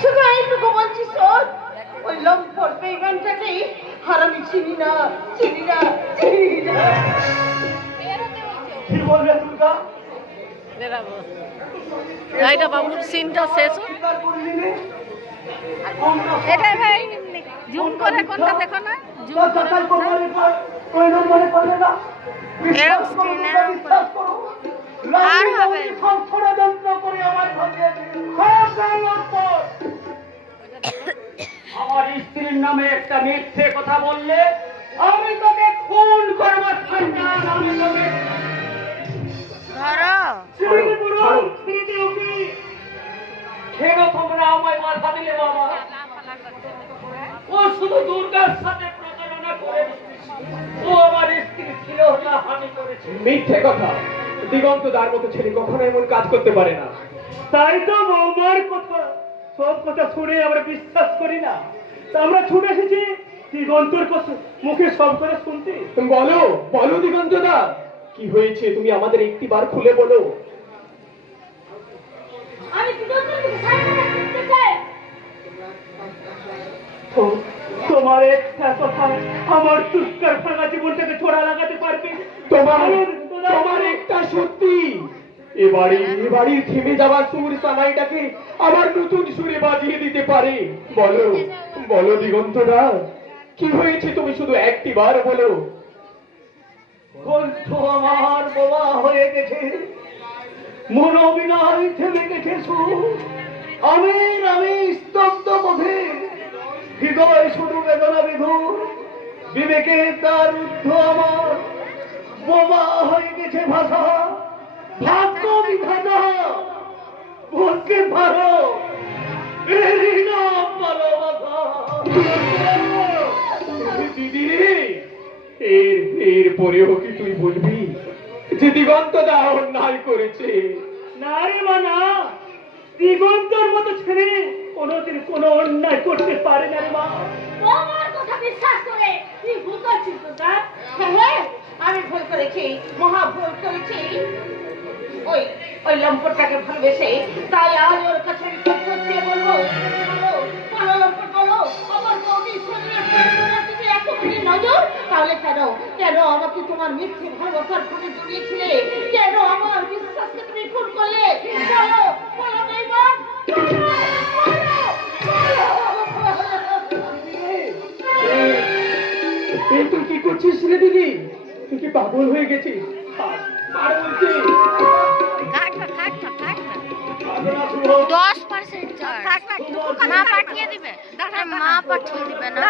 শুধু এইটুকু বলছি শোন ওই লম্পট বেগানটাকে হারামি চিনি না চিনি না চিনি না। কি বলবে দুর্গা। বেরাবো। বাবুর সিনটা শেষ? এটা ভাই জুম করে কোনটা দেখো না? জুম করে চাচার কোনটা? ষড়যন্ত্র করে। আমার স্ত্রীর নামে একটা মিথ্যে কথা বললে আমি তোকে খুন করব সন্তান আমি তোকে ধরো। সিঁড়ি পুরো সিঁড়ি উঠি কেন তোমরা আমায় বাধা দিলে বাবা। ও শুধু দুর্গার সাথে প্রতারণা করে। ও আমার স্ত্রী ছিল না হানি করেছে। মিথ্যে কথা। দিগন্ত দার মতো ছেলে কখনো এমন কাজ করতে পারে না। তাই তো বৌমার কথা সব কথা শুনে আমরা বিশ্বাস করি না। তা আমরা ছুটে এসেছি দিগন্তর কথা মুখে সব করে শুনতে। বলো বলো দিগন্ত দা কি হয়েছে? তুমি আমাদের একটি বার খুলে বলো। তোমার একটা কথা আমার তুষ্কার ভাঙা জীবনটাকে ছোড়া লাগাতে পারবে? তোমার তোমার সত্যি। এ বাড়ি, এ বাড়ির থেমে সুর আবার নতুন সুরে বাজিয়ে দিতে পারে। বলো বলো দিগন্ত দা কি হয়েছে তুমি শুধু একটি বার বলো। আমার বোমা হয়ে গেছে। থেমে গেছে আমি স্তব্ধ বোধে হৃদয় শুধু বেদনা বিধুর। বিবেকে তার আমার। বোমা হয়ে গেছে ভাষা। ভাগ্য বিধাতা। বলতে পারো এরই নাম ভালোবাসা। দিদি এর এর পরেও কি তুই বলবি? যে দিগন্ত দা অন্যায় করেছে। না রে মা না দিগন্তর মতো ছেলে কোনোদিন কোনো অন্যায় করতে পারে না রে মা। আমার কথা বিশ্বাস করে তুই ভুল করছিস তো স্যার হ্যাঁ আমি ভুল করেছি মহা ভুল করেছি ওই ওই লম্পটটাকে ভালোবেসে তাই আজ ওর কাছে আমি বলব বলো বলো লম্পট বলো আমার বৌদি শরীরে প্রয়োজনে তুমি এতখানি নজর তাহলে কেন কেন আমাকে তোমার মিথ্যে ভালোবাসার ফোনে জড়িয়েছিলে কেন আমার বিশ্বাসকে তুমি খুন করলে বলো বলো মেয়েমান তুই কি করছিস রে দিদি তুই কি পাগল হয়ে গেছিস ছাড়, ছাড় বলছি থাক না থাক না থাক না সাধনা শুভ দশ পার্সেন্ট থাক না মা পাঠিয়ে দিবে মা পাঠিয়ে দিবে না